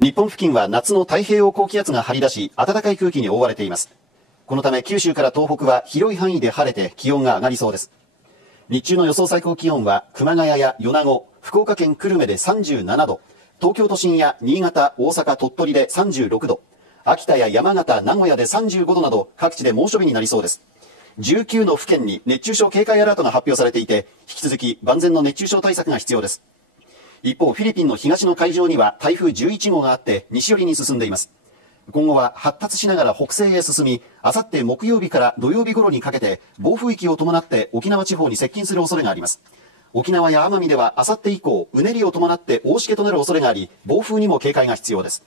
日本付近は夏の太平洋高気圧が張り出し、暖かい空気に覆われています。このため九州から東北は広い範囲で晴れて気温が上がりそうです。日中の予想最高気温は熊谷や米子、福岡県久留米で37度、東京都心や新潟、大阪、鳥取で36度、秋田や山形、名古屋で35度など各地で猛暑日になりそうです。19の府県に熱中症警戒アラートが発表されていて、引き続き万全の熱中症対策が必要です。一方、フィリピンの東の海上には台風11号があって西寄りに進んでいます。今後は発達しながら北西へ進み、あさって木曜日から土曜日頃にかけて暴風域を伴って沖縄地方に接近する恐れがあります。沖縄や奄美ではあさって以降、うねりを伴って大しけとなる恐れがあり、暴風にも警戒が必要です。